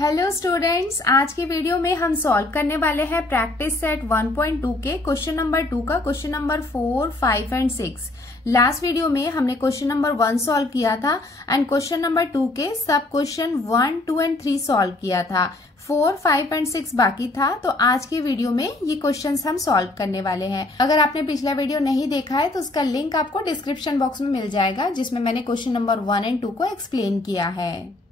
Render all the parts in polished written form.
Hello students, आज की video में हम सॉल्व करने वाले हैं प्रैक्टिस सेट 1.2 के क्वेश्चन नंबर 2 का question number 4, 5 and 6। Last video में हमने क्वेश्चन नंबर 1 सॉल्व किया था एंड क्वेश्चन नंबर 2 के सब क्वेश्चन 1, 2 एंड 3 सॉल्व किया था। 4, 5 एंड 6 बाकी था। तो आज की वीडियो में ये क्वेश्चंस हम सॉल्व करने वाले हैं। अगर आपने पिछला वीडियो नहीं देखा है तो उसका लिंक आपको डिस्क्रिप्शन बॉक्स में मिल जाएगा, जिसमें मैंने क्वेश्चन नंबर 1 एंड 2 को एक्सप्लेन किया है।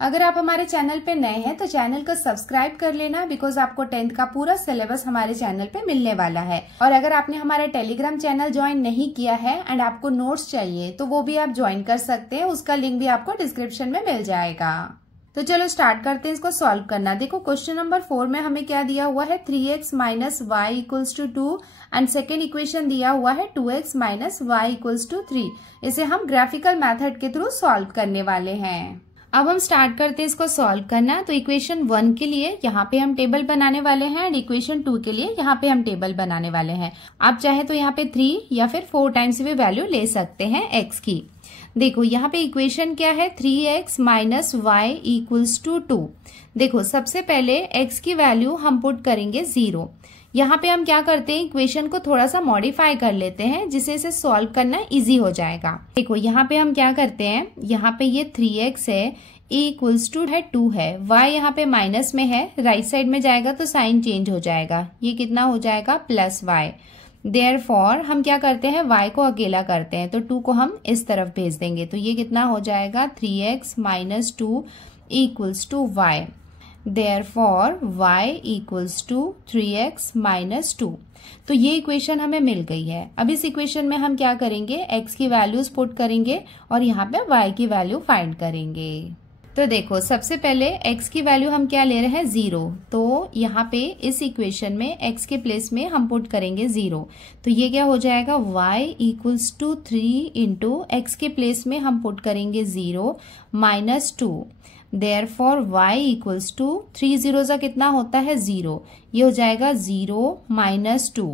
अगर आप हमारे चैनल पे नए हैं तो चैनल को सब्सक्राइब कर लेना, बिकॉज आपको 10th का पूरा सिलेबस हमारे चैनल पे मिलने वाला है। और अगर आपने हमारा टेलीग्राम चैनल ज्वाइन नहीं किया है एंड आपको नोट्स चाहिए तो वो भी आप ज्वाइन कर सकते हैं, उसका लिंक भी आपको डिस्क्रिप्शन में मिल जाएगा। तो चलो स्टार्ट करते हैं इसको सॉल्व करना। देखो क्वेश्चन नंबर 4 में हमें क्या दिया हुआ है, 3x minus y equals to 2 and second equation दिया हुआ है 2x minus y equals to 3। इसे हम ग्राफिकल मेथड के थ्रू सॉल्व करने वाले हैं। अब हम स्टार्ट करते हैं इसको सॉल्व करना। तो इक्वेशन 1 के लिए यहाँ पे हम टेबल बनाने वाले हैं एंड इक्वेशन 2 के लिए यहाँ पे हम टेबल बनाने वाले हैं। आप चाहे तो यहाँ पे 3 या फिर 4 टाइम्स भी वैल्यू ले सकते हैं x की। देखो यहाँ पे इक्वेशन क्या है, 3x minus y equals to 2। देखो सबसे पहले x की वैल्यू हम पुट करेंगे 0। यहाँ पे हम क्या करते हैं, इक्वेशन को थोड़ा सा मॉडिफाई कर लेते हैं जिससे इसे सॉल्व करना इजी हो जाएगा। देखो यहाँ पे हम क्या करते हैं, यहाँ पे ये 3x है, इक्वल्स टू है 2 है, y यहाँ पे माइनस में है, राइट साइड में जाएगा तो साइन चेंज हो जाएगा, ये कितना हो जाएगा प्लस y। देयरफॉर हम क्या करते हैं, y को अकेला करते हैं तो 2 को हम इस तरफ भेज देंगे, तो ये कितना हो जाएगा 3x minus 2 equals to y। Therefore y equals to 3x minus 2। तो ये इक्वेशन हमें मिल गई है। अब इस इक्वेशन में हम क्या करेंगे, x की वैल्यूज पुट करेंगे और यहाँ पे y की वैल्यू फाइंड करेंगे। तो देखो सबसे पहले x की वैल्यू हम क्या ले रहे हैं, 0। तो यहाँ पे इस इक्वेशन में x के प्लेस में हम पुट करेंगे 0। तो ये क्या हो जाएगा, y equals to 3 into x के प्लेस में हम पुट करेंगे 0 minus 2। Therefore y equals to 3 zero का कितना होता है 0, ये हो जाएगा 0 minus 2।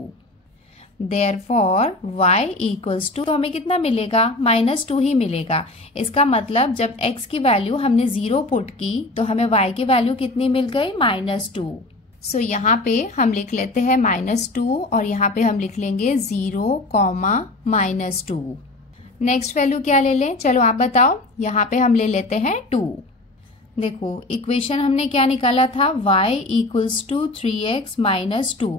Therefore y equals to, तो हमें कितना मिलेगा, -2 ही मिलेगा। इसका मतलब जब x की वैल्यू हमने 0 पुट की तो हमें y की वैल्यू कितनी मिल गई, -2। सो यहाँ पे हम लिख लेते हैं -2 और यहाँ पे हम लिख लेंगे 0, -2। नेक्स्ट वैल्यू क्या ले लें, चलो आप बताओ। यहाँ पे हम ले लेते हैं 2। देखो इक्वेशन हमने क्या निकाला था, y equals to 3x minus 2।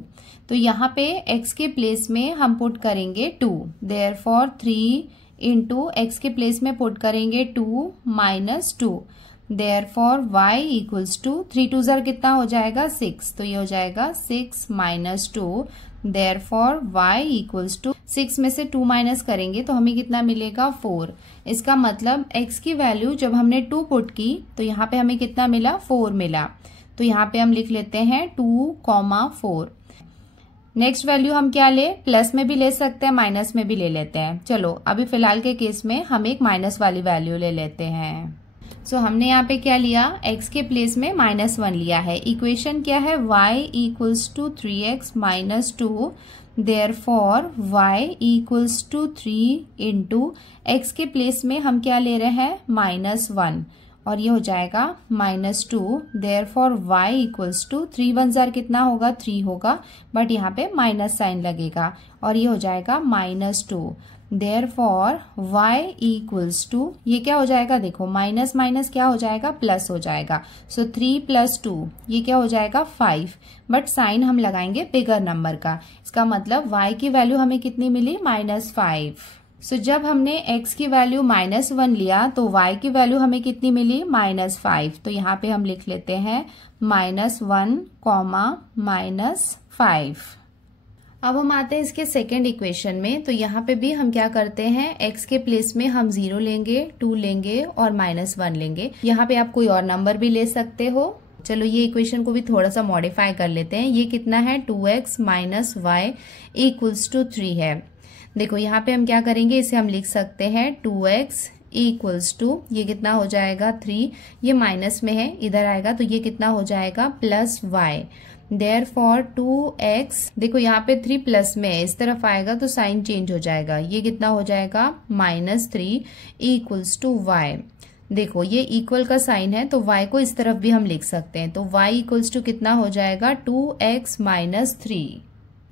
तो यहाँ पे x के प्लेस में हम पुट करेंगे 2। देयरफॉर 3 इंटू x के प्लेस में पुट करेंगे 2 minus 2। Therefore y equals to 3 2 ज़र कितना हो जाएगा 6, तो ये हो जाएगा 6 minus 2। Therefore y equals to 6 में से 2 माइनस करेंगे तो हमें कितना मिलेगा 4। इसका मतलब x की वैल्यू जब हमने 2 पुट की तो यहाँ पे हमें कितना मिला, 4 मिला। तो यहाँ पे हम लिख लेते हैं 2, 4। नेक्स्ट वैल्यू हम क्या ले, प्लस में भी ले सकते हैं, माइनस में भी ले लेते हैं। चलो अभी फिलहाल के केस में हम एक माइनस वाली वैल्यू ले लेते हैं। सो हमने यहाँ पे क्या लिया, x के प्लेस में -1 लिया है। इक्वेशन क्या है, y equals to 3x minus 2। Therefore y equals to 3 into x के प्लेस में हम क्या ले रहे हैं, -1 और ये हो जाएगा -2। देयरफॉर y इक्वल्स टू 3 1 ज़र कितना होगा, 3 होगा, बट यहाँ पे माइनस साइन लगेगा और ये हो जाएगा -2। देयरफॉर y इक्वल्स टू, ये क्या हो जाएगा, देखो माइनस माइनस क्या हो जाएगा, प्लस हो जाएगा। सो 3 + 2 ये क्या हो जाएगा 5, बट साइन हम लगाएंगे बिगर नंबर का। इसका मतलब y की वैल्यू हमें कितनी मिली, -5। सो जब हमने x की वैल्यू -1 लिया तो y की वैल्यू हमें कितनी मिली, -5। तो यहाँ पे हम लिख लेते हैं -1, -5। अब हम आते हैं इसके सेकेंड इक्वेशन में। तो यहाँ पे भी हम क्या करते हैं, x के प्लेस में हम 0 लेंगे, 2 लेंगे और -1 लेंगे। यहाँ पे आप कोई और नंबर भी ले सकते हो। चलो ये इक्वेशन को भी थोड़ा सा मॉडिफाई कर लेते हैं। ये कितना है, 2x minus y equals to 3 है। देखो यहाँ पे हम क्या करेंगे, इसे हम लिख सकते हैं 2x इक्वल्स टू, ये कितना हो जाएगा 3, ये माइनस में है, इधर आएगा तो ये कितना हो जाएगा +y। देयरफॉर 2x, देखो यहाँ पे 3 प्लस में है, इस तरफ आएगा तो साइन चेंज हो जाएगा, ये कितना हो जाएगा -3 इक्वल्स टू y। देखो ये इक्वल का साइन है तो y को इस तरफ भी हम लिख सकते हैं, तो y इक्वल्स टू कितना हो जाएगा 2x माइनस 3।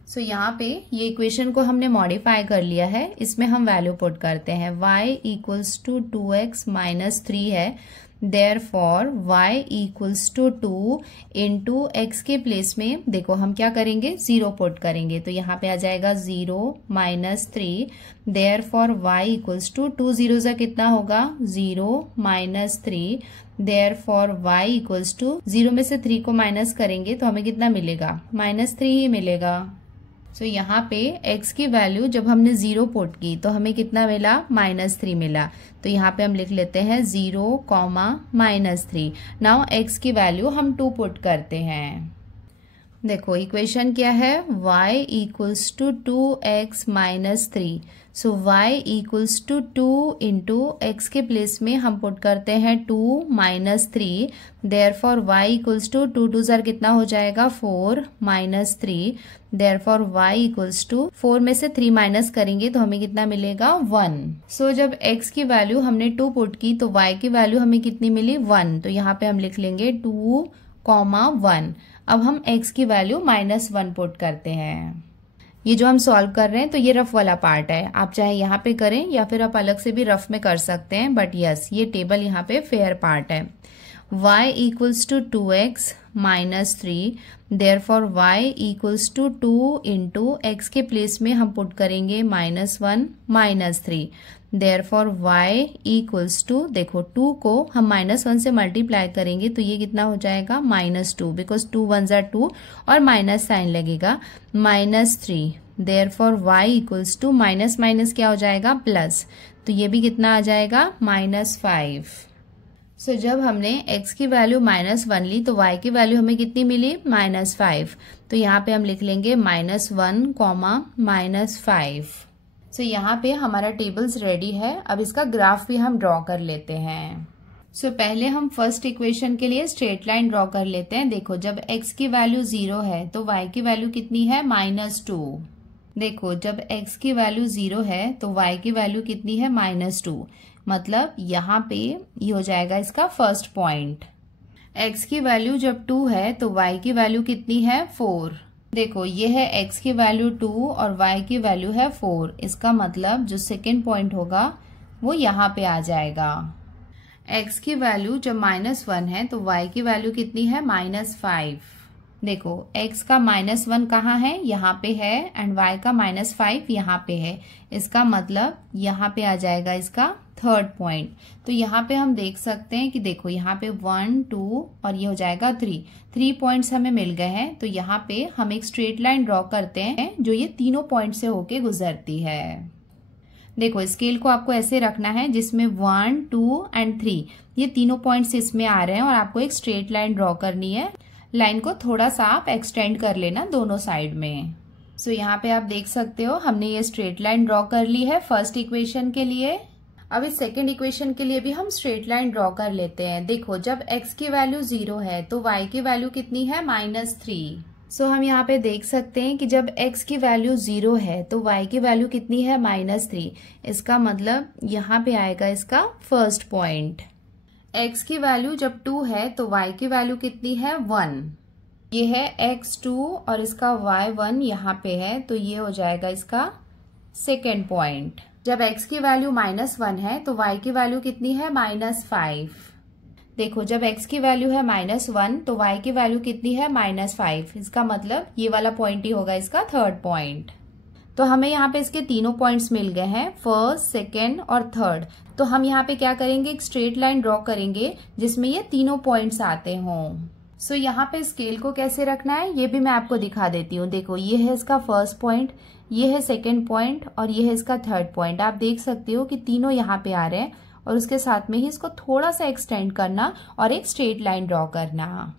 सो यहाँ पे ये इक्वेशन को हमने मॉडिफाई कर लिया है, इसमें हम वैल्यू पुट करते हैं। y equals to 2x minus 3 है, therefore y equals to 2 into x के प्लेस में देखो हम क्या करेंगे 0 पुट करेंगे, तो यहाँ पे आ जाएगा 0 minus 3, therefore y equals to 2 0 से कितना होगा 0 minus 3, therefore y equals to 0 में से 3 को माइनस करेंगे तो हमें कितना मिलेगा -3 ही मिलेगा। सो यहाँ पे x की वैल्यू जब हमने 0 पुट की तो हमें कितना मिला -3 मिला, तो यहाँ पे हम लिख लेते हैं 0, -3। नाउ x की वैल्यू हम 2 पुट करते हैं। देखो इक्वेशन क्या है y equals to 2x minus 3, so y equals to 2 into x के प्लेस में हम पुट करते हैं 2 minus 3, therefore y equals to 2 2 ज़र कितना हो जाएगा 4 minus 3, therefore y equals to 4 में से 3 माइनस करेंगे तो हमें कितना मिलेगा 1। सो जब x की वैल्यू हमने 2 पुट की तो y की वैल्यू हमें कितनी मिली 1, तो यहाँ पे हम लिख लेंगे 2, 1। अब हम x की वैल्यू -1 पुट करते हैं। ये जो हम सॉल्व कर रहे हैं तो ये रफ वाला पार्ट है, आप चाहे यहाँ पे करें या फिर आप अलग से भी रफ में कर सकते हैं, बट यस ये टेबल यहाँ पे फेयर पार्ट है। y equals to 2x minus 3, therefore y equals to 2 into x के प्लेस में हम पुट करेंगे -1 -3, देयरफॉर y इक्वल्स टू देखो 2 को हम -1 से मल्टीप्लाई करेंगे तो ये कितना हो जाएगा -2, बिकॉज 2 1 ज़ा 2 और माइनस साइन लगेगा -3, therefore y equals to minus minus क्या हो जाएगा प्लस, तो ये भी कितना आ जाएगा -5। सो जब हमने x की वैल्यू -1 ली तो y की वैल्यू हमें कितनी मिली -5, तो यहाँ पे हम लिख लेंगे -1, -5। सो यहाँ पे हमारा टेबल्स रेडी है। अब इसका ग्राफ भी हम ड्रॉ कर लेते हैं। सो पहले हम फर्स्ट इक्वेशन के लिए स्ट्रेट लाइन ड्रॉ कर लेते हैं। देखो जब x की वैल्यू 0 है तो y की वैल्यू कितनी है -2। देखो जब x की वैल्यू 0 है तो y की वैल्यू कितनी है -2, मतलब यहाँ पे ये हो जाएगा इसका फर्स्ट पॉइंट। x की वैल्यू जब 2 है तो y की वैल्यू कितनी है 4। देखो ये है x की वैल्यू 2 और y की वैल्यू है 4, इसका मतलब जो सेकेंड पॉइंट होगा वो यहाँ पे आ जाएगा। x की वैल्यू जब -1 है तो y की वैल्यू कितनी है -5। देखो x का -1 कहाँ है, यहाँ पे है, एंड y का -5 यहाँ पे है, इसका मतलब यहाँ पे आ जाएगा इसका थर्ड पॉइंट। तो यहाँ पे हम देख सकते हैं कि देखो यहाँ पे 1 2 और ये हो जाएगा 3 पॉइंट्स हमें मिल गए हैं। तो यहाँ पे हम एक स्ट्रेट लाइन ड्रॉ करते हैं जो ये तीनों पॉइंट से होके गुजरती है। देखो स्केल को आपको ऐसे रखना है जिसमें 1 2 एंड 3 ये तीनों पॉइंट्स इसमें आ रहे हैं और आपको एक स्ट्रेट लाइन ड्रॉ करनी है। लाइन को थोड़ा सा आप एक्सटेंड कर लेना दोनों साइड में। सो यहाँ पे आप देख सकते हो हमने ये स्ट्रेट लाइन ड्रॉ कर ली है फर्स्ट इक्वेशन के लिए। अब इस सेकेंड इक्वेशन के लिए भी हम स्ट्रेट लाइन ड्रॉ कर लेते हैं। देखो जब x की वैल्यू 0 है तो y की वैल्यू कितनी है -3। सो हम यहाँ पे देख सकते हैं कि जब x की वैल्यू 0 है तो y की वैल्यू कितनी है -3, इसका मतलब यहाँ पे आएगा इसका फर्स्ट पॉइंट। x की वैल्यू जब 2 है तो y की वैल्यू कितनी है 1। ये है x2 और इसका y1 यहाँ पे है, तो ये हो जाएगा इसका सेकेंड पॉइंट। जब x की वैल्यू -1 है तो y की वैल्यू कितनी है -5। देखो जब x की वैल्यू है -1 तो y की वैल्यू कितनी है -5, इसका मतलब ये वाला पॉइंट ही होगा इसका थर्ड पॉइंट। तो हमें यहाँ पे इसके तीनों पॉइंट्स मिल गए हैं, फर्स्ट सेकेंड और थर्ड। तो हम यहाँ पे क्या करेंगे, एक स्ट्रेट लाइन ड्रॉ करेंगे जिसमें ये तीनों पॉइंट्स आते हों। सो यहाँ पे स्केल को कैसे रखना है ये भी मैं आपको दिखा देती हूँ। देखो ये है इसका फर्स्ट पॉइंट, ये है सेकेंड पॉइंट और ये है इसका थर्ड पॉइंट। आप देख सकते हो कि तीनों यहाँ पे आ रहे हैं और उसके साथ में ही इसको थोड़ा सा एक्सटेंड करना और एक स्ट्रेट लाइन ड्रॉ करना।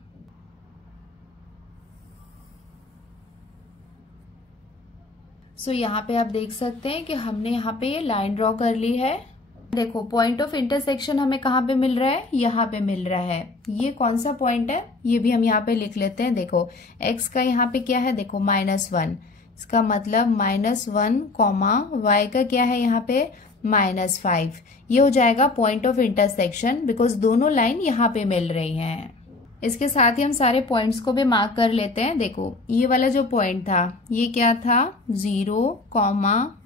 सो यहाँ पे आप देख सकते हैं कि हमने यहाँ पे लाइन ड्रॉ कर ली है। देखो पॉइंट ऑफ इंटरसेक्शन हमें कहाँ पे मिल रहा है, यहाँ पे मिल रहा है। ये कौन सा पॉइंट है ये भी हम यहाँ पे लिख लेते हैं। देखो x का यहाँ पे क्या है, देखो -1, इसका मतलब -1, y का क्या है यहाँ पे -5। ये हो जाएगा पॉइंट ऑफ इंटरसेक्शन बिकॉज दोनों लाइन यहाँ पे मिल रही हैं। इसके साथ ही हम सारे पॉइंट्स को भी मार्क कर लेते हैं। देखो ये वाला जो पॉइंट था ये क्या था 0,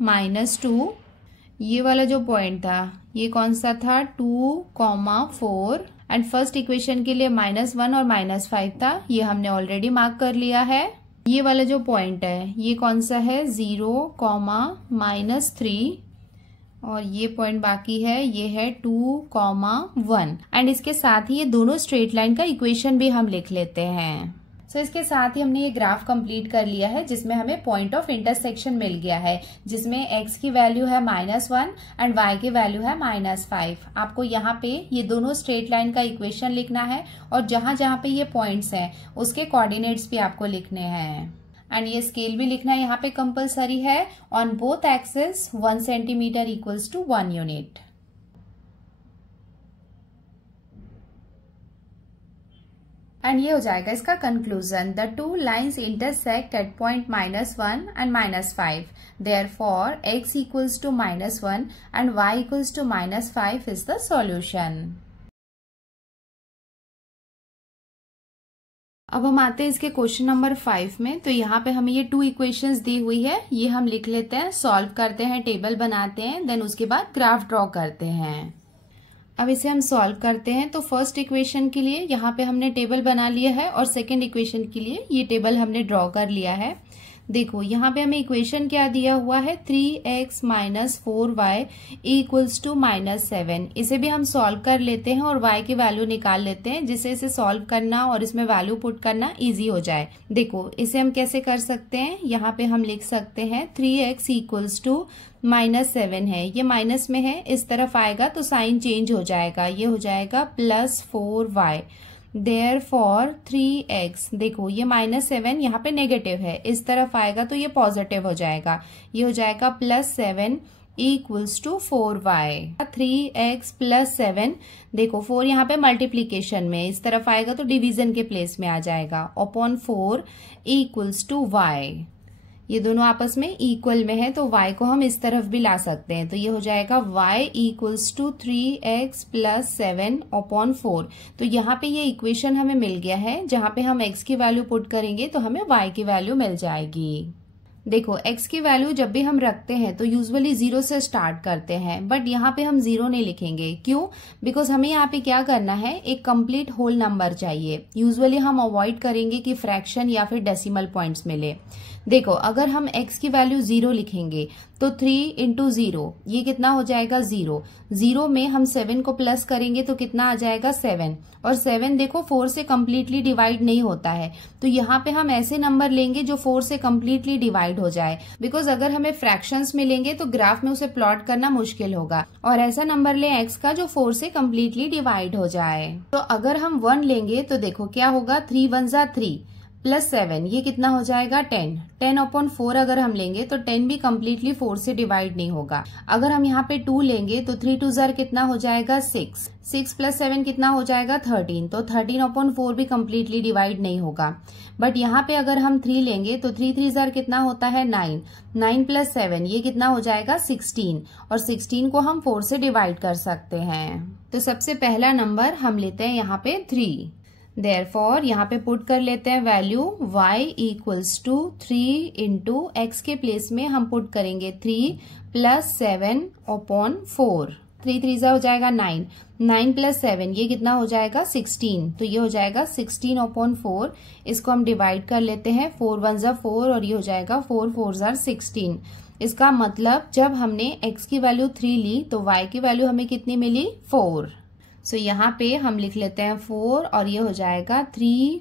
-2। ये वाला जो पॉइंट था ये कौन सा था 2, 4 एंड फर्स्ट इक्वेशन के लिए -1 और -5 था, ये हमने ऑलरेडी मार्क कर लिया है। ये वाला जो पॉइंट है ये कौन सा है 0, -3 और ये पॉइंट बाकी है ये है 2, 1 एंड इसके साथ ही ये दोनों स्ट्रेट लाइन का इक्वेशन भी हम लिख लेते हैं। सो इसके साथ ही हमने ये ग्राफ कंप्लीट कर लिया है जिसमें हमें पॉइंट ऑफ इंटरसेक्शन मिल गया है, जिसमें x की वैल्यू है -1 एंड y की वैल्यू है -5। आपको यहाँ पे ये दोनों स्ट्रेट लाइन का इक्वेशन लिखना है और जहां जहां पे ये पॉइंट्स हैं उसके कोऑर्डिनेट्स भी आपको लिखने हैं एंड ये स्केल भी लिखना यहाँ पे कंपलसरी है। On both axis 1 centimetre equals to 1 unit. And ये हो जाएगा इसका conclusion. The two lines intersect at point -1 and -5। Therefore x equals to -1 and y equals to -5 is the solution. अब हम आते हैं इसके क्वेश्चन नंबर 5 में। तो यहाँ पे हमें ये 2 इक्वेशंस दी हुई है, ये हम लिख लेते हैं, सॉल्व करते हैं, टेबल बनाते हैं, देन उसके बाद ग्राफ ड्रॉ करते हैं। अब इसे हम सॉल्व करते हैं। तो फर्स्ट इक्वेशन के लिए यहाँ पे हमने टेबल बना लिया है और सेकंड इक्वेशन के लिए ये टेबल हमने ड्रॉ कर लिया है। देखो यहाँ पे हमें इक्वेशन क्या दिया हुआ है 3x - 4y इक्वल्स टू -7। इसे भी हम सॉल्व कर लेते हैं और y की वैल्यू निकाल लेते हैं जिससे इसे सॉल्व करना और इसमें वैल्यू पुट करना इजी हो जाए। देखो इसे हम कैसे कर सकते हैं, यहाँ पे हम लिख सकते हैं 3x इक्वल्स टू -7 है, ये माइनस में है, इस तरफ आएगा तो साइन चेंज हो जाएगा, ये हो जाएगा +4y। Therefore 3x, देखो ये -7 यहाँ पे नेगेटिव है, इस तरफ आएगा तो ये पॉजिटिव हो जाएगा, ये हो जाएगा +7 इक्वल्स टू 4y। 3x + 7, देखो 4 यहाँ पे मल्टीप्लीकेशन में, इस तरफ आएगा तो डिवीजन के प्लेस में आ जाएगा, अपॉन 4 इक्वल्स टू y। ये दोनों आपस में इक्वल में है तो y को हम इस तरफ भी ला सकते हैं, तो ये हो जाएगा y equals to 3x + 7 upon 4। तो यहाँ पे ये इक्वेशन हमें मिल गया है, जहाँ पे हम x की वैल्यू पुट करेंगे तो हमें y की वैल्यू मिल जाएगी। देखो x की वैल्यू जब भी हम रखते हैं तो यूजुअली 0 से स्टार्ट करते हैं, बट यहाँ पे हम 0 नहीं लिखेंगे। क्यों? बिकॉज हमें यहाँ पे क्या करना है, एक कंप्लीट होल नंबर चाहिए। यूजुअली हम अवॉइड करेंगे कि फ्रैक्शन या फिर डेसिमल पॉइंट्स मिले। देखो अगर हम x की वैल्यू 0 लिखेंगे तो 3 × 0 ये कितना हो जाएगा 0। 0 में हम 7 को प्लस करेंगे तो कितना आ जाएगा 7, और 7 देखो 4 से कम्प्लीटली डिवाइड नहीं होता है, तो यहाँ पे हम ऐसे नंबर लेंगे जो 4 से कम्प्लीटली डिवाइड हो जाए। बिकॉज अगर हमें फ्रैक्शंस मिलेंगे तो ग्राफ में उसे प्लॉट करना मुश्किल होगा, और ऐसा नंबर ले x का जो 4 से कम्प्लीटली डिवाइड हो जाए। तो अगर हम 1 लेंगे तो देखो क्या होगा, 3 × 1 = 3 + 7 ये कितना हो जाएगा 10। 10 अपॉन 4 अगर हम लेंगे तो 10 भी कम्प्लीटली 4 से डिवाइड नहीं होगा। अगर हम यहाँ पे 2 लेंगे तो 3 × 2 = कितना हो जाएगा 6। 6 + 7 कितना हो जाएगा 13, तो 13 अपॉन 4 भी कम्प्लीटली डिवाइड नहीं होगा। बट यहाँ पे अगर हम 3 लेंगे तो 3 × 3 = कितना होता है 9। 9 + 7 ये कितना हो जाएगा 16, और 16 को हम 4 से डिवाइड कर सकते हैं। तो सबसे पहला नंबर हम लेते हैं यहाँ पे 3। Therefore यहाँ पे पुट कर लेते हैं value y equals to 3 × x के प्लेस में हम पुट करेंगे 3 + 7 अपॉन 4। 3 × 3 = हो जाएगा 9। 9 + 7 ये कितना हो जाएगा 16, तो ये हो जाएगा 16 अपॉन 4। इसको हम डिवाइड कर लेते हैं, 4 × 1 = 4 और ये हो जाएगा 4 × 4 = 16। इसका मतलब जब हमने x की वैल्यू 3 ली तो y की वैल्यू हमें कितनी मिली 4। सो यहाँ पे हम लिख लेते हैं 4 और ये हो जाएगा 3,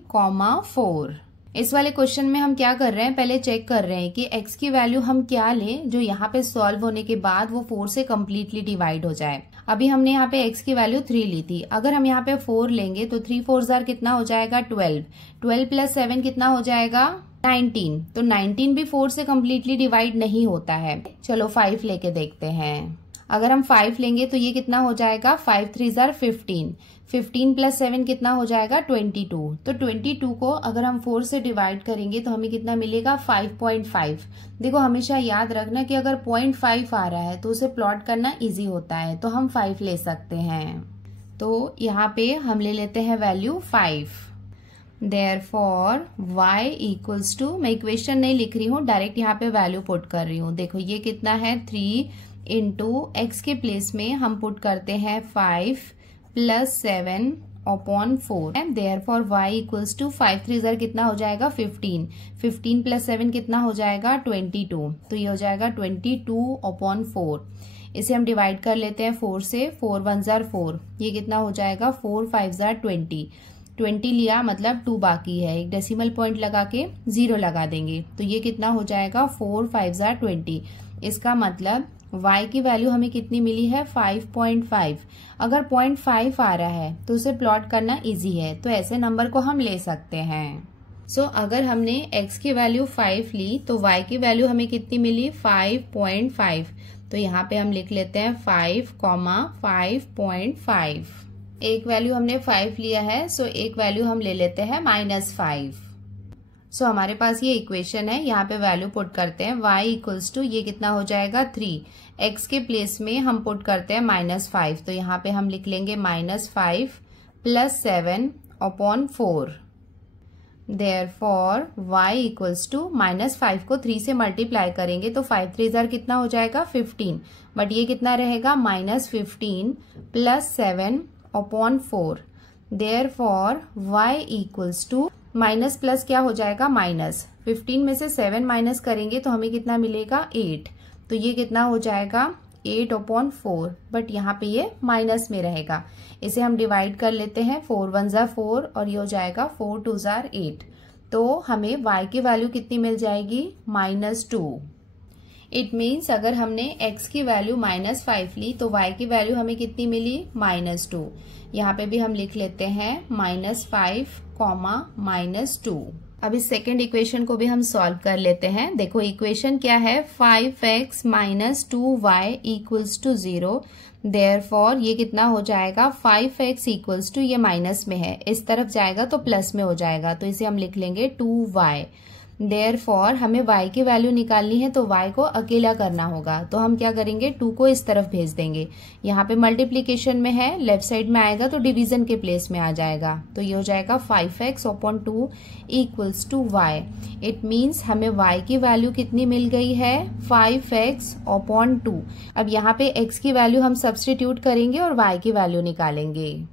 4। इस वाले क्वेश्चन में हम क्या कर रहे हैं, पहले चेक कर रहे हैं कि x की वैल्यू हम क्या लें जो यहाँ पे सॉल्व होने के बाद वो 4 से कम्प्लीटली डिवाइड हो जाए। अभी हमने यहाँ पे x की वैल्यू 3 ली थी, अगर हम यहाँ पे 4 लेंगे तो 3 × 4 = कितना हो जाएगा 12। 12 + 7 कितना हो जाएगा 19, तो 19 भी 4 से कम्प्लीटली डिवाइड नहीं होता है। चलो 5 लेके देखते हैं। अगर हम 5 लेंगे तो ये कितना हो जाएगा, 5 3 जार 15, 15 प्लस 7 कितना हो जाएगा 22। तो 22 को अगर हम 4 से डिवाइड करेंगे तो हमें कितना मिलेगा 5.5। देखो हमेशा याद रखना कि अगर 0.5 आ रहा है तो उसे प्लॉट करना इजी होता है, तो हम 5 ले सकते हैं। तो यहाँ पे हम ले लेते हैं value 5। Therefore y equals to, मैं इक्वेशन नहीं लिख रही हूँ, डायरेक्ट यहाँ पे वैल्यू पुट कर रही हूँ। देखो ये कितना है 3 इंटू एक्स के प्लेस में हम पुट करते हैं 5 plus 7 upon 4। Therefore y equals to 5 3 जार कितना हो जाएगा 15, 15 प्लस 7 कितना हो जाएगा 22। तो ये हो जाएगा 22 अपॉन 4। इसे हम डिवाइड कर लेते हैं 4 से, 4 1 जार 4, ये कितना हो जाएगा 4 5 जार 20, 20 लिया मतलब 2 बाकी है, एक डेसिमल पॉइंट लगा के 0 लगा देंगे, तो ये कितना हो जाएगा 4 5 जार 20। इसका मतलब y की वैल्यू हमें कितनी मिली है 5.5। अगर 0.5 आ रहा है तो उसे प्लॉट करना इजी है, तो ऐसे नंबर को हम ले सकते हैं। अगर हमने x की वैल्यू 5 ली तो y की वैल्यू हमें कितनी मिली 5.5। तो यहाँ पे हम लिख लेते हैं 5.5। एक वैल्यू हमने 5 लिया है, एक वैल्यू हम ले लेते हैं -5। हमारे पास ये इक्वेशन है, यहाँ पे वैल्यू पुट करते हैं y इक्वल्स टू, ये कितना हो जाएगा 3, x के प्लेस में हम पुट करते हैं -5, तो यहाँ पे हम लिख लेंगे -5 plus 7 upon 4। Therefore y equals to, -5 को 3 से मल्टीप्लाई करेंगे तो 5 3 जार कितना हो जाएगा 15, बट ये कितना रहेगा -15 plus 7 upon 4। Therefore y equals to, minus plus क्या हो जाएगा माइनस, 15 में से 7 माइनस करेंगे तो हमें कितना मिलेगा 8, तो ये कितना हो जाएगा 8 अपॉन 4, बट यहाँ पे ये माइनस में रहेगा। इसे हम डिवाइड कर लेते हैं, 4 1 जार 4 और ये हो जाएगा 4 2 जार 8। तो हमें y की वैल्यू कितनी मिल जाएगी -2। इट मीन्स अगर हमने x की वैल्यू -5 ली तो y की वैल्यू हमें कितनी मिली -2। यहाँ पे भी हम लिख लेते हैं -5, -2। अब इस सेकेंड इक्वेशन को भी हम सॉल्व कर लेते हैं। देखो इक्वेशन क्या है, 5x - 2y equals to 0। Therefore ये कितना हो जाएगा 5x इक्वल्स टू, ये माइनस में है, इस तरफ जाएगा तो प्लस में हो जाएगा, तो इसे हम लिख लेंगे 2y। देयरफॉर हमें y की वैल्यू निकालनी है तो y को अकेला करना होगा, तो हम क्या करेंगे 2 को इस तरफ भेज देंगे। यहाँ पे मल्टीप्लीकेशन में है, लेफ्ट साइड में आएगा तो डिवीजन के प्लेस में आ जाएगा, तो ये हो जाएगा 5x upon 2 equals to y। It means हमें y की वैल्यू कितनी मिल गई है 5x अपॉन 2। अब यहाँ पे x की वैल्यू हम सब्स्टिट्यूट करेंगे और y की वैल्यू निकालेंगे।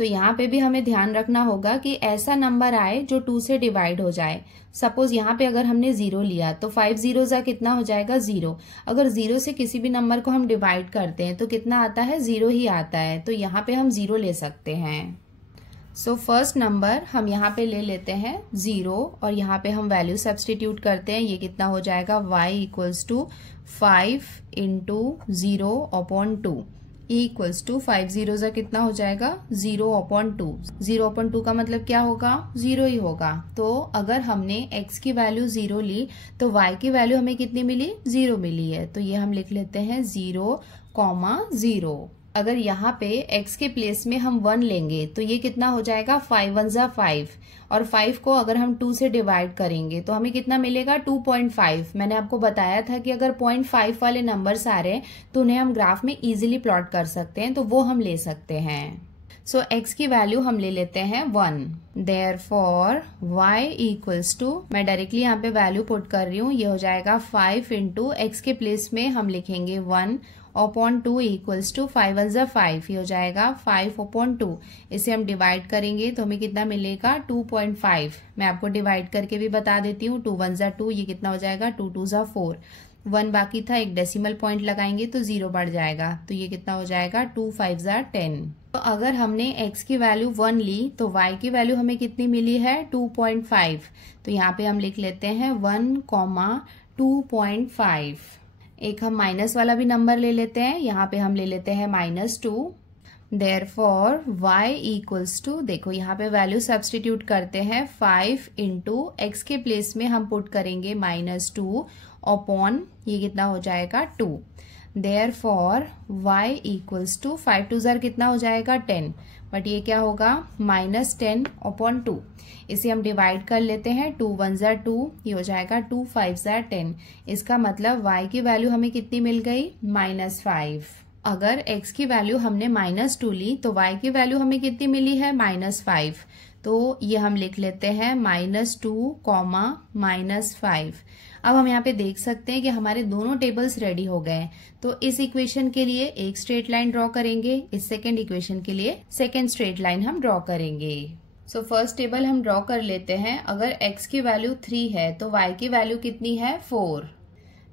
यहाँ पे भी हमें ध्यान रखना होगा कि ऐसा नंबर आए जो 2 से डिवाइड हो जाए। सपोज यहाँ पे अगर हमने 0 लिया तो 5 0 ज़ा कितना हो जाएगा 0। अगर 0 से किसी भी नंबर को हम डिवाइड करते हैं तो कितना आता है 0 ही आता है, तो यहाँ पे हम 0 ले सकते हैं। फर्स्ट नंबर हम यहाँ पे ले लेते हैं 0 और यहाँ पे हम वैल्यू सब्सटीट्यूट करते हैं। ये कितना हो जाएगा y equals to 5 into 0 upon 2 equals to 5 0 ज़ा कितना हो जाएगा 0 अपॉन 2। 0 अपॉन 2 का मतलब क्या होगा 0 ही होगा। तो अगर हमने x की वैल्यू 0 ली तो y की वैल्यू हमें कितनी मिली 0 मिली है, तो ये हम लिख लेते हैं 0, 0। अगर यहाँ पे x के प्लेस में हम 1 लेंगे तो ये कितना हो जाएगा 5 1 ज़ा 5 और 5 को अगर हम 2 से डिवाइड करेंगे तो हमें कितना मिलेगा 2.5। मैंने आपको बताया था कि अगर 0.5 वाले नंबर्स आ रहे हैं तो उन्हें हम ग्राफ में इजीली प्लॉट कर सकते हैं, तो वो हम ले सकते हैं। x की वैल्यू हम ले लेते हैं 1। देयरफॉर y इक्वल्स टू, मैं डायरेक्टली यहाँ पे वैल्यू पुट कर रही हूँ, ये हो जाएगा 5 इंटू एक्स के प्लेस में हम लिखेंगे 1 अपॉन 2 इक्वल्स टू 5 1 ज़ा 5, ये हो जाएगा 5 अपॉन 2। इसे हम डिवाइड करेंगे तो हमें कितना मिलेगा 2.5। मैं आपको डिवाइड करके भी बता देती हूँ, 2 1 ज़ा 2, ये कितना हो जाएगा 2 2 ज़ा 4। 1 बाकी था, एक डेसिमल पॉइंट लगाएंगे तो 0 बढ़ जाएगा, तो ये कितना हो जाएगा 2 5 ज़ा 10। तो अगर हमने x की वैल्यू 1 ली तो y की वैल्यू हमें कितनी मिली है 2.5। तो यहाँ पे हम लिख लेते हैं 1, 2.5। एक हम माइनस वाला भी नंबर ले लेते हैं, यहाँ पे हम ले लेते हैं -2। देयरफॉर y इक्वल्स टू, देखो यहाँ पे वैल्यू सब्सटीट्यूट करते हैं 5 इंटू एक्स के प्लेस में हम पुट करेंगे -2 अपॉन, ये कितना हो जाएगा 2। देयरफॉर y इक्वल्स टू 5 टू ज़र कितना हो जाएगा 10, बट ये क्या होगा -10/2। इसे हम डिवाइड कर लेते हैं, 2 1 ज़र 2, ये हो जाएगा 2 5 ज़र 10। इसका मतलब y की वैल्यू हमें कितनी मिल गई -5। अगर x की वैल्यू हमने -2 ली तो y की वैल्यू हमें कितनी मिली है -5। तो ये हम लिख लेते हैं -2, -5। अब हम यहाँ पे देख सकते हैं कि हमारे दोनों टेबल्स रेडी हो गए। तो इस इक्वेशन के लिए एक स्ट्रेट लाइन ड्रॉ करेंगे, इस सेकेंड इक्वेशन के लिए सेकेंड स्ट्रेट लाइन हम ड्रॉ करेंगे। सो फर्स्ट टेबल हम ड्रॉ कर लेते हैं। अगर x की वैल्यू 3 है तो y की वैल्यू कितनी है 4।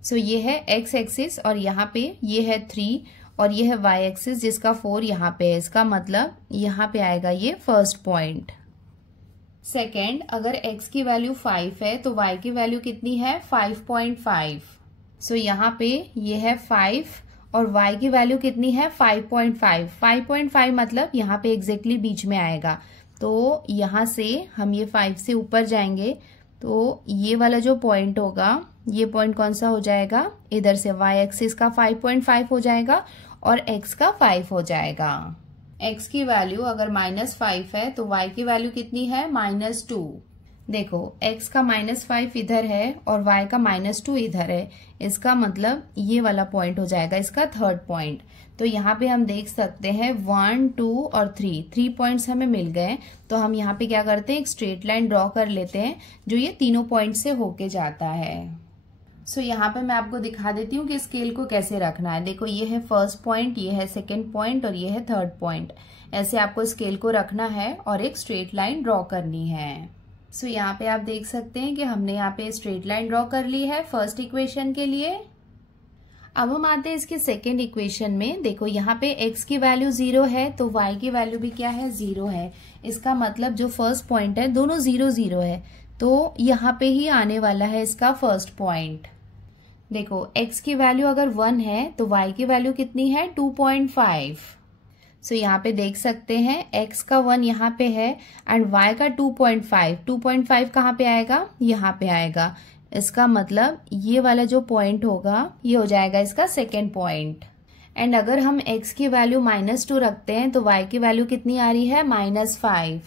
सो ये है x एक्सिस और यहाँ पे ये है 3 और ये है y एक्सिस जिसका 4 यहाँ पे है। इसका मतलब यहाँ पे आएगा ये फर्स्ट पॉइंट। सेकेंड, अगर x की वैल्यू 5 है तो y की वैल्यू कितनी है 5.5। सो यहाँ पे ये है 5 और y की वैल्यू कितनी है 5.5। 5.5 मतलब यहाँ पे एग्जैक्टली बीच में आएगा। तो यहाँ से हम ये 5 से ऊपर जाएंगे तो ये वाला जो पॉइंट होगा, ये पॉइंट कौन सा हो जाएगा, इधर से y एक्सिस का 5.5 हो जाएगा और x का 5 हो जाएगा। x की वैल्यू अगर -5 है तो y की वैल्यू कितनी है -2। देखो x का -5 इधर है और y का -2 इधर है। इसका मतलब ये वाला पॉइंट हो जाएगा इसका थर्ड पॉइंट। तो यहाँ पे हम देख सकते हैं 1 2 और 3 पॉइंट्स हमें मिल गए। तो हम यहाँ पे क्या करते हैं, एक स्ट्रेट लाइन ड्रॉ कर लेते हैं जो ये तीनों पॉइंट से होके जाता है। सो यहाँ पे मैं आपको दिखा देती हूँ कि स्केल को कैसे रखना है। देखो ये है फर्स्ट पॉइंट, ये है सेकेंड पॉइंट और ये है थर्ड पॉइंट। ऐसे आपको स्केल को रखना है और एक स्ट्रेट लाइन ड्रॉ करनी है। सो यहाँ पे आप देख सकते हैं कि हमने यहाँ पे स्ट्रेट लाइन ड्रॉ कर ली है फर्स्ट इक्वेशन के लिए। अब हम आते हैं इसके सेकेंड इक्वेशन में। देखो यहाँ पे x की वैल्यू 0 है तो y की वैल्यू भी क्या है 0 है। इसका मतलब जो फर्स्ट पॉइंट है दोनों 0 0 है, तो यहाँ पे ही आने वाला है इसका फर्स्ट पॉइंट। देखो x की वैल्यू अगर 1 है तो y की वैल्यू कितनी है 2.5। सो यहाँ पे देख सकते हैं x का 1 यहाँ पे है एंड y का 2.5। 2.5 कहाँ पे आएगा, यहाँ पे आएगा। इसका मतलब ये वाला जो पॉइंट होगा ये हो जाएगा इसका सेकेंड पॉइंट। एंड अगर हम x की वैल्यू -2 रखते हैं तो y की वैल्यू कितनी आ रही है -5।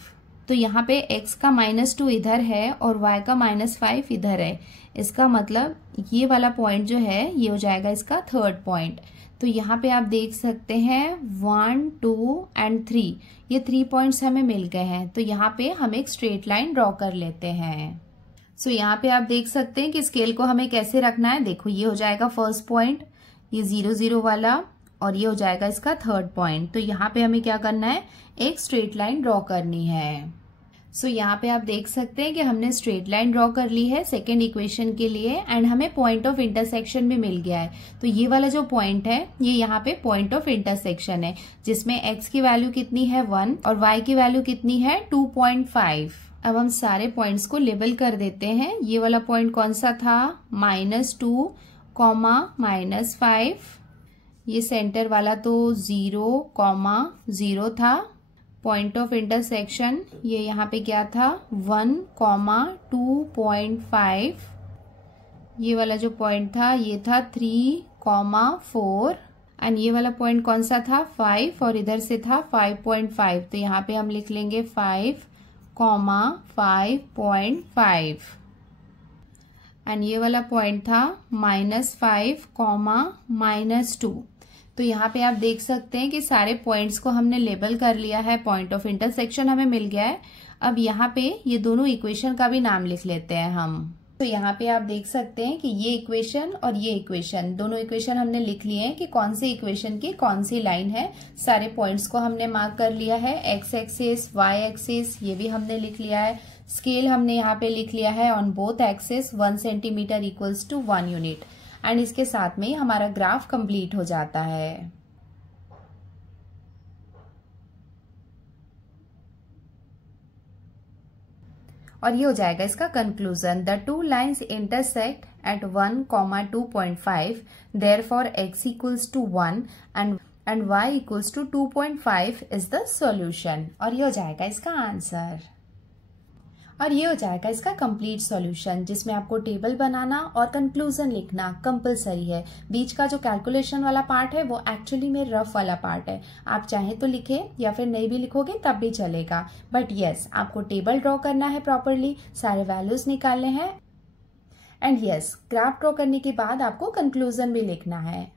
तो यहाँ पे x का -2 इधर है और y का -5 इधर है। इसका मतलब ये वाला पॉइंट जो है ये हो जाएगा इसका थर्ड पॉइंट। तो यहाँ पे आप देख सकते हैं 1 2 एंड 3, ये 3 पॉइंट्स हमें मिल गए हैं। तो यहाँ पे हम एक स्ट्रेट लाइन ड्रॉ कर लेते हैं। सो यहाँ पे आप देख सकते हैं कि स्केल को हमें कैसे रखना है। देखो ये हो जाएगा फर्स्ट पॉइंट, ये 0 0 वाला, और ये हो जाएगा इसका थर्ड पॉइंट। तो यहाँ पे हमें क्या करना है, एक स्ट्रेट लाइन ड्रॉ करनी है। सो यहाँ पे आप देख सकते हैं कि हमने स्ट्रेट लाइन ड्रॉ कर ली है सेकेंड इक्वेशन के लिए एंड हमें पॉइंट ऑफ इंटरसेक्शन भी मिल गया है। तो ये वाला जो पॉइंट है ये यहाँ पे पॉइंट ऑफ इंटरसेक्शन है जिसमें x की वैल्यू कितनी है 1 और y की वैल्यू कितनी है 2.5। अब हम सारे पॉइंट्स को लेबल कर देते हैं। ये वाला पॉइंट कौन सा था, -2, -5। ये सेंटर वाला तो 0, 0 था। पॉइंट ऑफ इंटरसेक्शन ये यहाँ पे क्या था 1, 2.5। ये वाला जो पॉइंट था ये था 3, 4 एंड ये वाला पॉइंट कौन सा था 5 और इधर से था 5.5। तो यहाँ पे हम लिख लेंगे 5, 5.5 एंड ये वाला पॉइंट था -5, -2। तो यहाँ पे आप देख सकते हैं कि सारे पॉइंट्स को हमने लेबल कर लिया है, पॉइंट ऑफ इंटरसेक्शन हमें मिल गया है। अब यहाँ पे ये दोनों इक्वेशन का भी नाम लिख लेते हैं हम। तो यहाँ पे आप देख सकते हैं कि ये इक्वेशन और ये इक्वेशन, दोनों इक्वेशन हमने लिख लिए हैं कि कौन सी इक्वेशन की कौन सी लाइन है। सारे पॉइंट्स को हमने मार्क कर लिया है, x एक्सिस, y एक्सिस ये भी हमने लिख लिया है। स्केल हमने यहाँ पे लिख लिया है on both axis 1 centimetre equals to 1 unit and इसके साथ में हमारा ग्राफ कंप्लीट हो जाता है। और ये हो जाएगा इसका conclusion. The two lines intersect at 1, 2.5, therefore x equals to 1 and y equals to 2.5 is the solution. और ये हो जाएगा इसका आंसर। और ये हो जाएगा इसका कंप्लीट सॉल्यूशन, जिसमें आपको टेबल बनाना और कंक्लूजन लिखना कंपलसरी है। बीच का जो कैलकुलेशन वाला पार्ट है वो एक्चुअली में रफ वाला पार्ट है, आप चाहे तो लिखे या फिर नहीं भी लिखोगे तब भी चलेगा, बट यस आपको टेबल ड्रॉ करना है प्रॉपरली, सारे वैल्यूज निकालने हैं एंड यस ग्राफ ड्रॉ करने के बाद आपको कंक्लूजन भी लिखना है।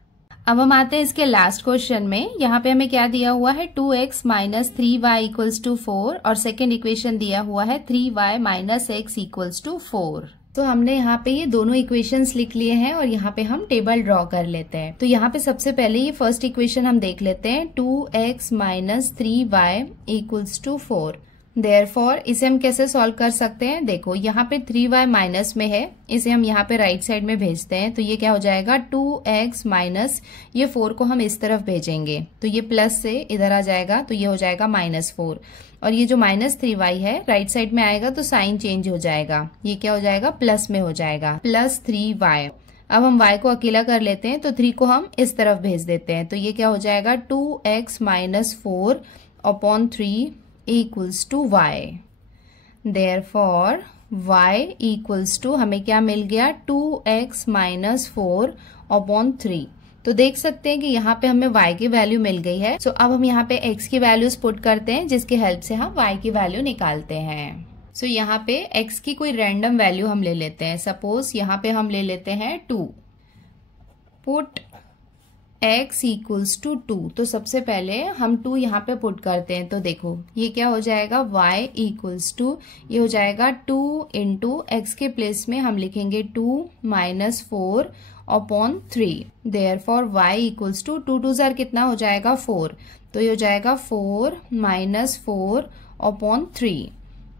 अब हम आते हैं इसके लास्ट क्वेश्चन में। यहाँ पे हमें क्या दिया हुआ है 2x minus 3y equals to 4 और सेकेंड इक्वेशन दिया हुआ है 3y minus x equals to 4। तो हमने यहाँ पे ये दोनों इक्वेशंस लिख लिए हैं और यहाँ पे हम टेबल ड्रॉ कर लेते हैं। तो यहाँ पे सबसे पहले ये फर्स्ट इक्वेशन हम देख लेते हैं 2x minus 3y equals to 4। Therefore इसे हम कैसे सॉल्व कर सकते हैं, देखो यहाँ पे 3y माइनस में है, इसे हम यहाँ पे राइट साइड में भेजते हैं। तो ये क्या हो जाएगा 2x माइनस ये 4 को हम इस तरफ भेजेंगे तो ये प्लस से इधर आ जाएगा, तो ये हो जाएगा -4 और ये जो -3y है राइट साइड में आएगा तो साइन चेंज हो जाएगा, ये क्या हो जाएगा प्लस में हो जाएगा +3y। अब हम y को अकेला कर लेते हैं तो 3 को हम इस तरफ भेज देते हैं तो ये क्या हो जाएगा 2x minus 4 upon 3 equals to y। Therefore y equals to हमें क्या मिल गया 2x माइनस 4 अपॉन 3। तो देख सकते हैं कि यहाँ पे हमें y की वैल्यू मिल गई है। सो अब हम यहाँ पे x की वैल्यूज पुट करते हैं जिसकी हेल्प से हम y की वैल्यू निकालते हैं। सो यहाँ पे x की कोई रैंडम वैल्यू हम ले लेते हैं, सपोज यहाँ पे हम ले लेते हैं 2। पुट x इक्वल्स टू 2, तो सबसे पहले हम 2 यहाँ पे पुट करते हैं तो देखो ये क्या हो जाएगा y इक्वल्स टू ये हो जाएगा 2 इंटू एक्स के प्लेस में हम लिखेंगे 2 minus 4 upon 3। Therefore y equals to 2 2 जार कितना हो जाएगा 4, तो ये हो जाएगा 4 minus 4 upon 3।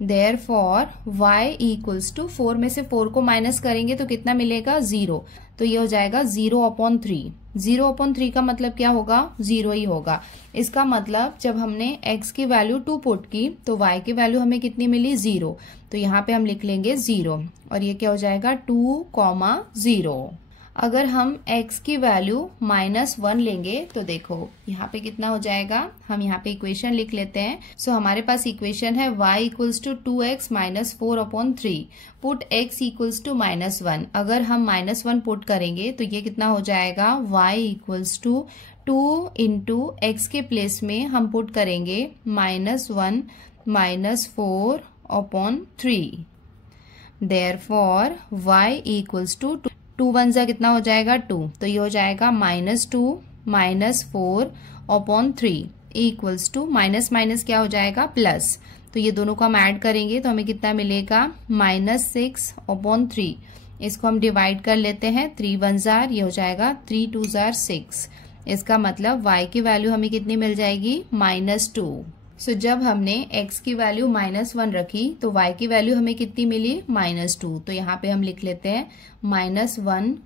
Therefore y equals to 4 में से 4 को माइनस करेंगे तो कितना मिलेगा 0, तो ये हो जाएगा 0 अपॉन 3। 0 अपॉन 3 का मतलब क्या होगा 0 ही होगा। इसका मतलब जब हमने x की वैल्यू 2 पुट की तो y की वैल्यू हमें कितनी मिली 0, तो यहाँ पे हम लिख लेंगे 0 और ये क्या हो जाएगा 2,0। अगर हम x की वैल्यू -1 लेंगे तो देखो यहाँ पे कितना हो जाएगा, हम यहाँ पे इक्वेशन लिख लेते हैं। सो हमारे पास इक्वेशन है y equals to 2x minus 4 upon 3 put x equals to -1। अगर हम -1 पुट करेंगे तो ये कितना हो जाएगा y equals to 2 into x के प्लेस में हम पुट करेंगे -1 minus 4 upon 3। Therefore y equals to 2 1 जा कितना हो जाएगा 2, तो ये हो जाएगा -2 minus 4 upon 3 equals to minus minus क्या हो जाएगा प्लस, तो ये दोनों को हम ऐड करेंगे तो हमें कितना मिलेगा -6 अपॉन 3। इसको हम डिवाइड कर लेते हैं 3 1 जार, ये हो जाएगा 3 2 जार 6। इसका मतलब y की वैल्यू हमें कितनी मिल जाएगी -2। सो जब हमने x की वैल्यू -1 रखी तो y की वैल्यू हमें कितनी मिली -2, तो यहाँ पे हम लिख लेते हैं -1,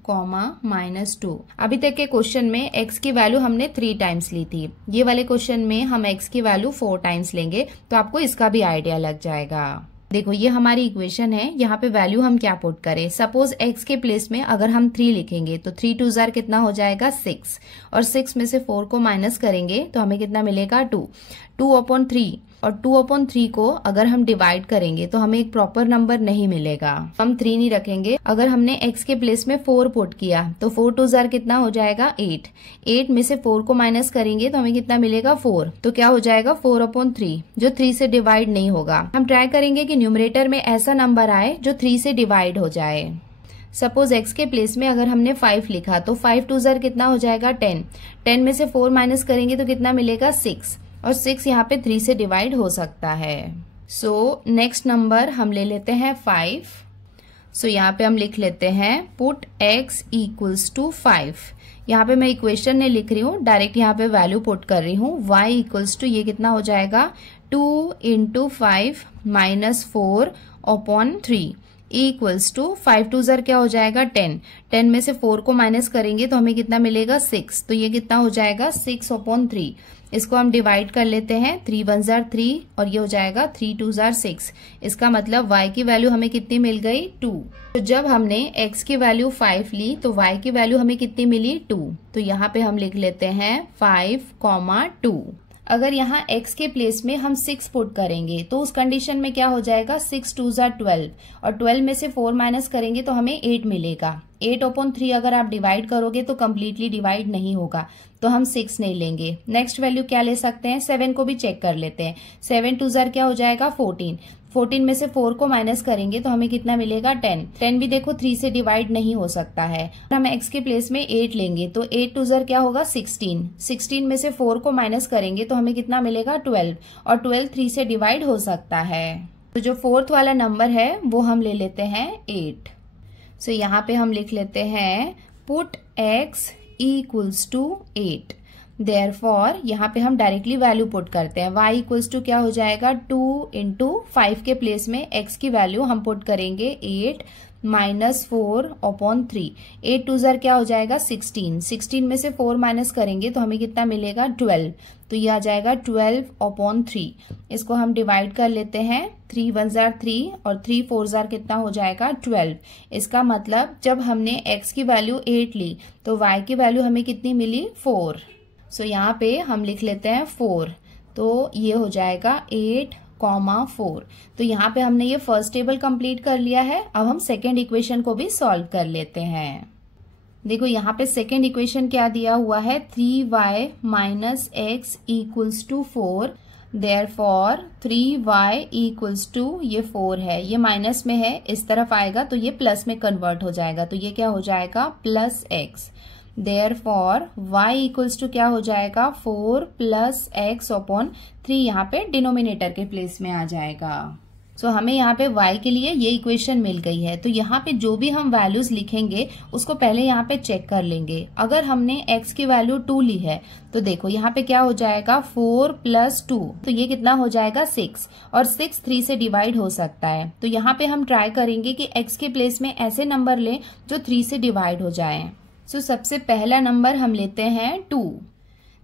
-2। अभी तक के क्वेश्चन में x की वैल्यू हमने 3 टाइम्स ली थी, ये वाले क्वेश्चन में हम x की वैल्यू 4 टाइम्स लेंगे तो आपको इसका भी आइडिया लग जाएगा। देखो ये हमारी इक्वेशन है, यहाँ पे वैल्यू हम क्या पुट करें, सपोज x के प्लेस में अगर हम 3 लिखेंगे तो 3 2 जार कितना हो जाएगा 6 और 6 में से 4 को माइनस करेंगे तो हमें कितना मिलेगा 2 अपॉन 3 और 2 अपॉन 3 को अगर हम डिवाइड करेंगे तो हमें एक प्रॉपर नंबर नहीं मिलेगा, हम 3 नहीं रखेंगे। अगर हमने x के प्लेस में 4 पुट किया तो 4 2 जार कितना हो जाएगा 8 में से 4 को माइनस करेंगे तो हमें कितना मिलेगा 4, तो क्या हो जाएगा 4 अपॉन 3 जो 3 से डिवाइड नहीं होगा। हम ट्राई करेंगे कि न्यूमरेटर में ऐसा नंबर आए जो 3 से डिवाइड हो जाए। सपोज x के प्लेस में अगर हमने 5 लिखा तो 5 2 जार कितना हो जाएगा 10 में से 4 माइनस करेंगे तो कितना मिलेगा 6 और 6 यहाँ पे 3 से डिवाइड हो सकता है। सो नेक्स्ट नंबर हम ले लेते हैं 5। सो यहाँ पे हम लिख लेते हैं पुट x इक्वल्स टू 5। यहाँ पे मैं इक्वेशन नहीं लिख रही हूँ, डायरेक्ट यहाँ पे वैल्यू पुट कर रही हूँ। y इक्वल्स टू ये कितना हो जाएगा 2 into 5 minus 4 upon 3 equals to 5 2 जार क्या हो जाएगा 10 में से 4 को माइनस करेंगे तो हमें कितना मिलेगा 6, तो ये कितना हो जाएगा 6 अपॉन 3। इसको हम डिवाइड कर लेते हैं 3 1 जार 3 और ये हो जाएगा 3 2 जार 6। इसका मतलब y की वैल्यू हमें कितनी मिल गई 2। तो जब हमने x की वैल्यू 5 ली तो y की वैल्यू हमें कितनी मिली 2, तो यहाँ पे हम लिख लेते हैं 5, 2। अगर यहाँ x के प्लेस में हम 6 पुट करेंगे तो उस कंडीशन में क्या हो जाएगा, 6 2 जार 12 और 12 में से 4 माइनस करेंगे तो हमें 8 मिलेगा। 8/3 अगर आप डिवाइड करोगे तो कम्प्लीटली डिवाइड नहीं होगा, तो हम 6 नहीं लेंगे। नेक्स्ट वैल्यू क्या ले सकते हैं, 7 को भी चेक कर लेते हैं। 7 2 जार क्या हो जाएगा 14, 14 में से 4 को माइनस करेंगे तो हमें कितना मिलेगा 10। 10 भी देखो 3 से डिवाइड नहीं हो सकता है। हम x के प्लेस में 8 लेंगे तो 8 2 जार क्या होगा 16, 16 में से 4 को माइनस करेंगे तो हमें कितना मिलेगा 12 और 12 3 से डिवाइड हो सकता है। तो जो फोर्थ वाला नंबर है वो हम ले लेते हैं 8। सो यहाँ पे हम लिख लेते हैं put x equals to 8। Therefore यहाँ पे हम डायरेक्टली वैल्यू पुट करते हैं। y इक्वल्स टू क्या हो जाएगा 2 इंटू 5 के प्लेस में x की वैल्यू हम पुट करेंगे 8 माइनस 4/3। 8 2 जार क्या हो जाएगा 16, 16 में से 4 माइनस करेंगे तो हमें कितना मिलेगा 12, तो ये आ जाएगा 12/3। इसको हम डिवाइड कर लेते हैं। 3 1 जार 3 और 3 4 जार कितना हो जाएगा 12। इसका मतलब जब हमने x की वैल्यू 8 ली तो y की वैल्यू हमें कितनी मिली 4। सो यहाँ पे हम लिख लेते हैं 4, तो ये हो जाएगा 8,4। तो यहाँ पे हमने ये फर्स्ट टेबल कंप्लीट कर लिया है। अब हम सेकेंड इक्वेशन को भी सॉल्व कर लेते हैं। देखो यहाँ पे सेकेंड इक्वेशन क्या दिया हुआ है, 3y minus x equals to 4। Therefore 3y equals to ये 4 है, ये माइनस में है, इस तरफ आएगा तो ये प्लस में कन्वर्ट हो जाएगा, तो ये क्या हो जाएगा plus x। Therefore y equals to क्या हो जाएगा 4 प्लस x/3, यहाँ पे डिनोमिनेटर के प्लेस में आ जाएगा। सो हमें यहाँ पे y के लिए ये इक्वेशन मिल गई है। तो यहाँ पे जो भी हम वैल्यूज लिखेंगे उसको पहले यहाँ पे चेक कर लेंगे। अगर हमने x की वैल्यू 2 ली है तो देखो यहाँ पे क्या हो जाएगा 4 प्लस 2, तो ये कितना हो जाएगा 6, और 6 3 से डिवाइड हो सकता है। तो यहाँ पे हम ट्राई करेंगे कि x के प्लेस में ऐसे नंबर लें जो 3 से डिवाइड हो जाए। सो सबसे पहला नंबर हम लेते हैं 2,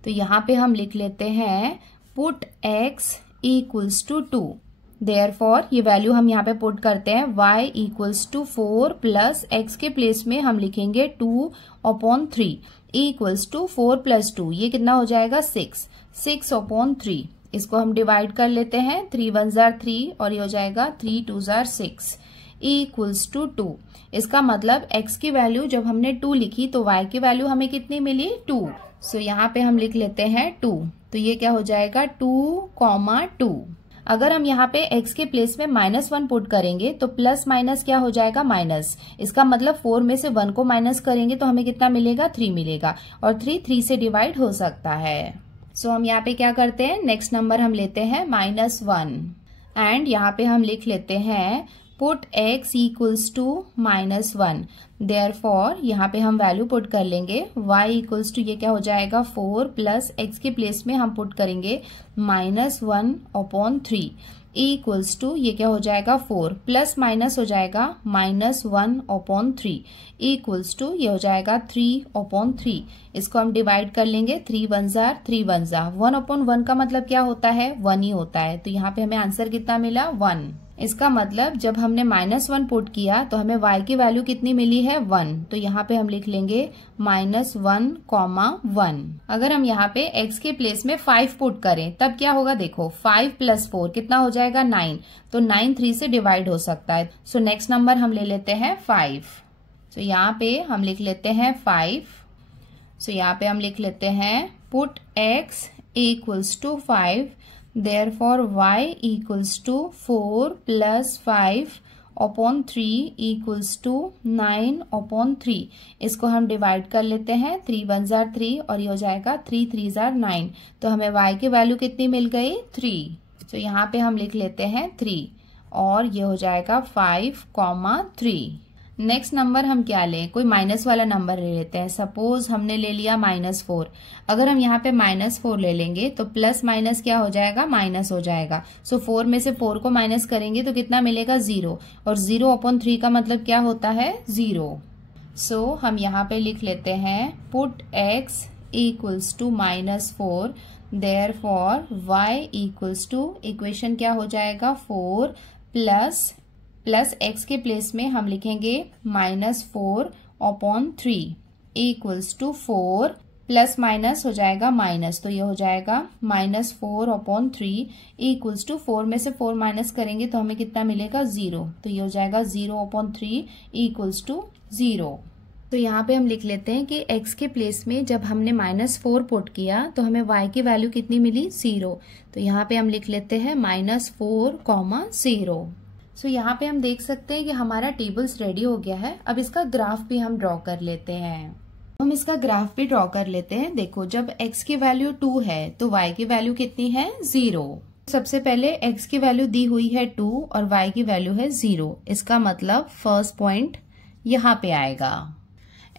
तो यहाँ पे हम लिख लेते हैं put x equals to 2। Therefore ये वैल्यू हम यहाँ पे पुट करते हैं, y equals to 4 plus x के प्लेस में हम लिखेंगे 2/3 इक्वल्स टू 4 प्लस 2, ये कितना हो जाएगा 6, 6/3। इसको हम डिवाइड कर लेते हैं। 3 1 जार 3 और ये हो जाएगा 3 2 जार 6 इक्वल्स टू 2। इसका मतलब x की वैल्यू जब हमने 2 लिखी तो y की वैल्यू हमें कितनी मिली 2। सो यहाँ पे हम लिख लेते हैं 2, तो ये क्या हो जाएगा 2,2। अगर हम यहाँ पे x के प्लेस में -1 पुट करेंगे तो प्लस माइनस क्या हो जाएगा माइनस। इसका मतलब 4 में से 1 को माइनस करेंगे तो हमें कितना मिलेगा 3 मिलेगा, और 3 से डिवाइड हो सकता है। सो हम यहाँ पे क्या करते हैं, नेक्स्ट नंबर हम लेते हैं -1 एंड यहाँ पे हम लिख लेते हैं put x equals to -1। Therefore यहाँ पे हम वैल्यू पुट कर लेंगे। y इक्वल्स टू ये क्या हो जाएगा 4 प्लस x के प्लेस में हम पुट करेंगे -1/3 इक्वल्स टू ये क्या हो जाएगा 4 प्लस माइनस हो जाएगा -1/3 इक्वल्स टू ये हो जाएगा 3/3। इसको हम डिवाइड कर लेंगे। 3 1 जार 3 1 जार 1/1 का मतलब क्या होता है 1 ही होता है, तो यहाँ पे हमें आंसर कितना मिला 1। इसका मतलब जब हमने -1 पुट किया तो हमें y की वैल्यू कितनी मिली है 1, तो यहाँ पे हम लिख लेंगे -1,1। अगर हम यहाँ पे x के प्लेस में 5 पुट करें तब क्या होगा, देखो 5 प्लस 4 कितना हो जाएगा 9, तो 9 3 से डिवाइड हो सकता है। सो नेक्स्ट नंबर हम ले लेते हैं 5। सो यहाँ पे हम लिख लेते हैं 5। सो यहाँ पे हम लिख लेते हैं put x equals to 5। Therefore y equals to 4 plus 5/3 equals to 9/3। इसको हम डिवाइड कर लेते हैं। 3 1 जार 3 और ये हो जाएगा 3 3 जार 9, तो हमें y की वैल्यू कितनी मिल गई 3। तो यहाँ पे हम लिख लेते हैं 3 और ये हो जाएगा 5,3। नेक्स्ट नंबर हम क्या लें, कोई माइनस वाला नंबर ले लेते हैं। सपोज हमने ले लिया -4। अगर हम यहाँ पे -4 ले लेंगे तो प्लस माइनस क्या हो जाएगा माइनस हो जाएगा। सो 4 में से 4 को माइनस करेंगे तो कितना मिलेगा 0, और 0/3 का मतलब क्या होता है 0। सो हम यहाँ पे लिख लेते हैं put x equals to -4। Therefore y equals to equation क्या हो जाएगा 4 प्लस x के प्लेस में हम लिखेंगे -4/3 इक्वल्स टू 4 प्लस माइनस हो जाएगा माइनस, तो ये हो जाएगा -4/3 इक्वल्स टू 4 में से 4 माइनस करेंगे तो हमें कितना मिलेगा 0, तो ये हो जाएगा 0/3 इक्वल्स टू 0। तो यहाँ पे हम लिख लेते हैं कि x के प्लेस में जब हमने -4 पुट किया तो हमें y की वैल्यू कितनी मिली 0, तो यहाँ पे हम लिख लेते हैं -4,0। सो यहाँ पे हम देख सकते हैं कि हमारा टेबल्स रेडी हो गया है। अब इसका ग्राफ भी हम ड्रॉ कर लेते हैं। हम इसका ग्राफ भी ड्रॉ कर लेते हैं। देखो, जब x की वैल्यू 2 है तो y की वैल्यू कितनी है 0। सबसे पहले x की वैल्यू दी हुई है 2 और y की वैल्यू है 0, इसका मतलब फर्स्ट पॉइंट यहाँ पे आएगा।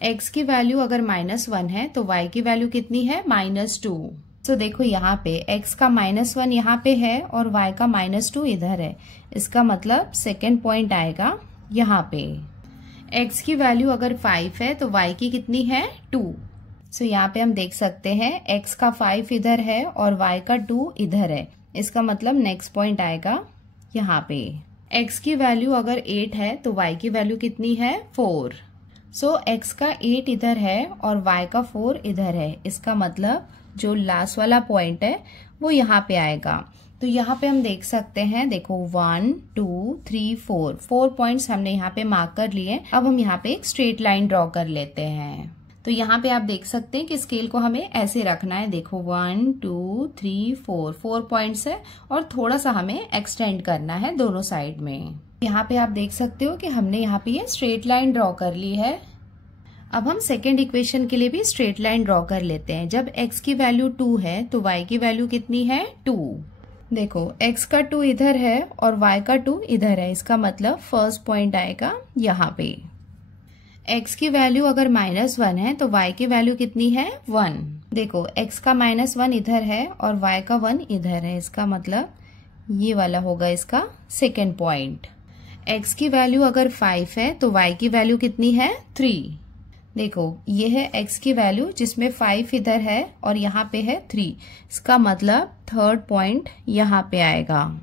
x की वैल्यू अगर -1 है तो y की वैल्यू कितनी है -2। तो देखो यहाँ पे x का -1 यहाँ पे है और y का -2 इधर है, इसका मतलब सेकेंड पॉइंट आएगा यहाँ पे। x की वैल्यू अगर 5 है तो y की कितनी है 2। सो यहाँ पे हम देख सकते हैं x का 5 इधर है और y का 2 इधर है, इसका मतलब नेक्स्ट पॉइंट आएगा यहाँ पे। x की वैल्यू अगर 8 है तो y की वैल्यू कितनी है 4। सो x का 8 इधर है और y का 4 इधर है, इसका मतलब जो लास्ट वाला पॉइंट है वो यहाँ पे आएगा। तो यहाँ पे हम देख सकते हैं, देखो 1 2 3 4 पॉइंट्स हमने यहाँ पे मार्क कर लिए। अब हम यहाँ पे एक स्ट्रेट लाइन ड्रॉ कर लेते हैं। तो यहाँ पे आप देख सकते हैं कि स्केल को हमें ऐसे रखना है। देखो 1 2 3 4 पॉइंट्स है और थोड़ा सा हमें एक्सटेंड करना है दोनों साइड में। यहाँ पे आप देख सकते हो कि हमने यहाँ पे ये स्ट्रेट लाइन ड्रॉ कर ली है। अब हम सेकेंड इक्वेशन के लिए भी स्ट्रेट लाइन ड्रॉ कर लेते हैं। जब x की वैल्यू 2 है तो y की वैल्यू कितनी है 2। देखो x का 2 इधर है और y का 2 इधर है, इसका मतलब फर्स्ट पॉइंट आएगा यहाँ पे। x की वैल्यू अगर -1 है तो y की वैल्यू कितनी है 1। देखो x का -1 इधर है और y का 1 इधर है, इसका मतलब ये वाला होगा इसका सेकेंड पॉइंट। x की वैल्यू अगर 5 है तो y की वैल्यू कितनी है 3। देखो ये है x की वैल्यू जिसमें 5 इधर है और यहाँ पे है 3, इसका मतलब थर्ड पॉइंट यहाँ पे आएगा।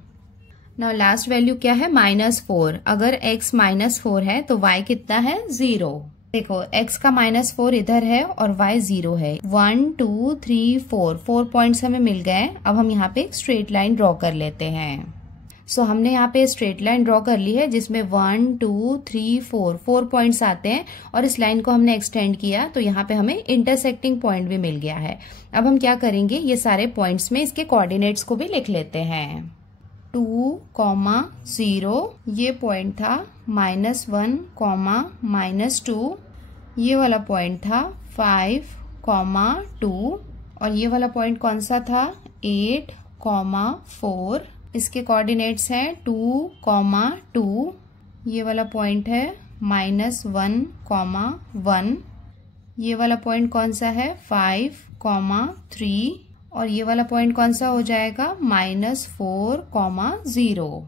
नाउ लास्ट वैल्यू क्या है -4। अगर x -4 है तो y कितना है 0। देखो x का -4 इधर है और y 0 है। 1 2 3 4 पॉइंट्स हमें मिल गए। अब हम यहाँ पे एक स्ट्रेट लाइन ड्रॉ कर लेते हैं। सो हमने यहाँ पे स्ट्रेट लाइन ड्रॉ कर ली है जिसमें 1 2 3 4 पॉइंट्स आते हैं और इस लाइन को हमने एक्सटेंड किया तो यहाँ पे हमें इंटरसेक्टिंग पॉइंट भी मिल गया है। अब हम क्या करेंगे, ये सारे पॉइंट्स में इसके कोऑर्डिनेट्स को भी लिख लेते हैं। 2, 0 ये पॉइंट था, -1, -2 ये वाला पॉइंट था, 5, 2 और ये वाला पॉइंट कौन सा था 8, 4। इसके कोऑर्डिनेट्स हैं 2, 2 ये वाला पॉइंट है -1, 1 ये वाला पॉइंट कौन सा है 5, 3 और ये वाला पॉइंट कौन सा हो जाएगा -4, 0।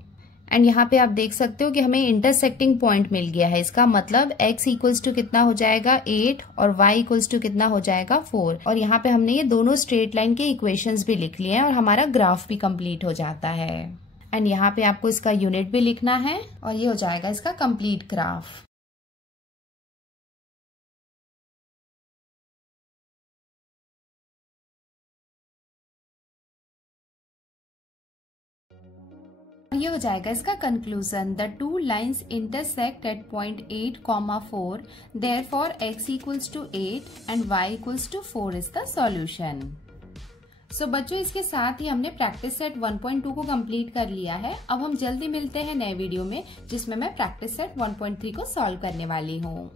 एंड यहाँ पे आप देख सकते हो कि हमें इंटरसेक्टिंग पॉइंट मिल गया है, इसका मतलब x इक्वल्स टू कितना हो जाएगा 8 और y इक्वल्स टू कितना हो जाएगा 4। और यहाँ पे हमने ये दोनों स्ट्रेट लाइन के इक्वेशंस भी लिख लिए हैं और हमारा ग्राफ भी कंप्लीट हो जाता है। एंड यहाँ पे आपको इसका यूनिट भी लिखना है और ये हो जाएगा इसका कंप्लीट ग्राफ। ये हो जाएगा इसका conclusion. The two lines intersect at point 8, 4, therefore x equals to 8 and y equals to 4 is the solution. So बच्चों, इसके साथ ही हमने प्रैक्टिस सेट 1.2 को कंप्लीट कर लिया है। अब हम जल्दी मिलते हैं नए वीडियो में जिसमें मैं प्रैक्टिस सेट 1.3 को सॉल्व करने वाली हूँ।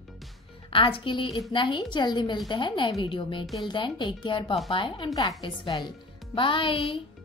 आज के लिए इतना ही, जल्दी मिलते हैं नए वीडियो में। Till then take care, bye bye and practise well. Bye.